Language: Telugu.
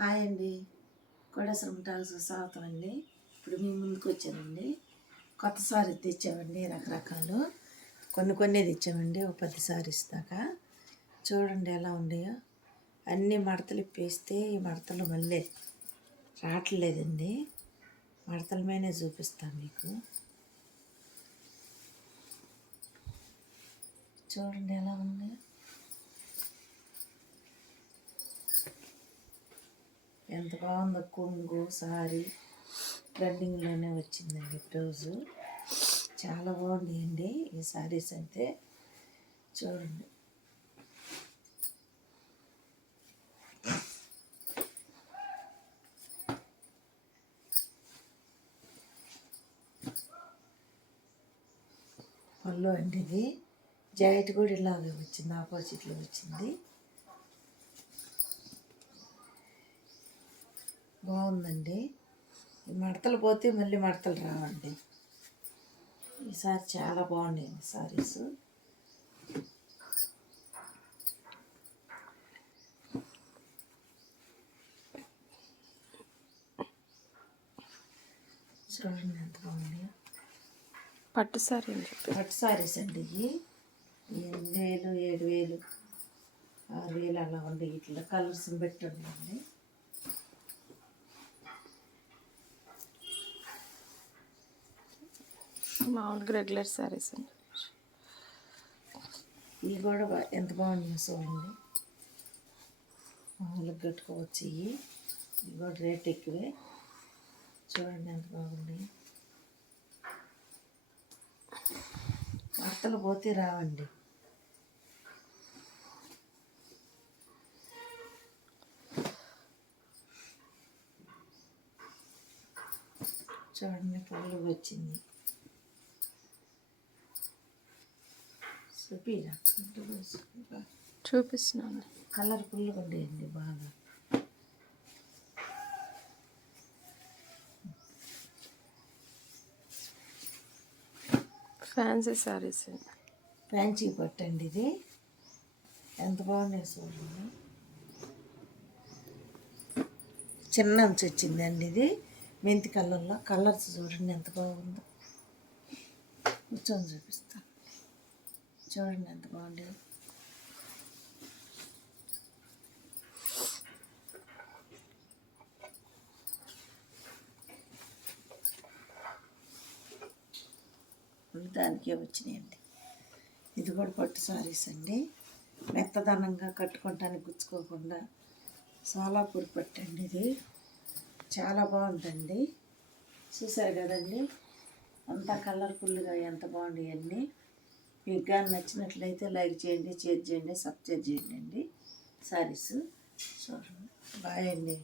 హాయ్ అండి, కోడేశ్వరం టాక్స్ స్వాగతం అండి. ఇప్పుడు మీ ముందుకు వచ్చానండి. కొత్త సారీ తెచ్చామండి, రకరకాలు కొన్ని తెచ్చామండి. ఒక 10 సారీస్ దాకా చూడండి ఎలా ఉన్నాయో. అన్నీ మడతలు ఇప్పేస్తే ఈ మడతలు మళ్ళీ రావట్లేదండి. మడతల మీదనే చూపిస్తాను మీకు. చూడండి ఎలా ఉంది. ఎంత బాగుందో. కొంగు సారీ ట్రెండింగ్లోనే వచ్చిందండి. బ్లౌజు చాలా బాగున్నాయండి ఈ సారీస్ అయితే. చూడండి పళ్ళు అండి, ఇది జాకెట్ కూడా ఇలాగే వచ్చింది, ఆపోజిట్లో వచ్చింది. బాగుందండి. ఈ మడతలు పోతే మళ్ళీ మడతలు రావండి. ఈసారి చాలా బాగున్నాయండి సారీస్. చూడండి ఎంత బాగున్నాయో. పట్టు సారీ అని చెప్పి పట్టు సారీస్ అండి. ఇవి 8,000, 7,000, 6,000 అలా ఉండే. ఇట్లా కలర్స్ పెట్టి ఉండండి. మామూలుగా రెగ్యులర్ శారీస్ అండి. ఇవి కూడా ఎంత బాగున్నాయో చూడండి. మామూలుగా కట్టుకోవచ్చు. ఇవి కూడా రేట్ ఎక్కువే. చూడండి ఎంత బాగున్నాయి. మడతలు పోతే రావండి. చూడండి పళ్ళు వచ్చింది. చూపిస్తున్నాను. కలర్ఫుల్గా ఉండేయండి బాగా. ఫ్యాన్సీ శారీస్, ఫ్యాన్సీ పట్టండి. ఇది ఎంత బాగున్నాయి చూడండి. చిన్న అంచు వచ్చిందండి. ఇది మెంతి కలర్లో. కలర్స్ చూడండి ఎంత బాగుందో. కూర్చొని చూపిస్తాను. చూడండి ఎంత బాగుంది. దానికే వచ్చినాయండి. ఇది కూడా పట్టు సారీస్ అండి. మెత్తదనంగా కట్టుకోవటానికి గుచ్చుకోకుండా సోలాపూర్ పట్టండి. ఇది చాలా బాగుంటుంది. చూసారు కదండి అంతా కలర్ఫుల్గా ఎంత బాగుంటాయి అన్నీ. మీకు కానీ నచ్చినట్లయితే లైక్ చేయండి, షేర్ చేయండి, సబ్స్క్రైబ్ చేయండి. సారీస్ చూడండి. బాయ్ అండి.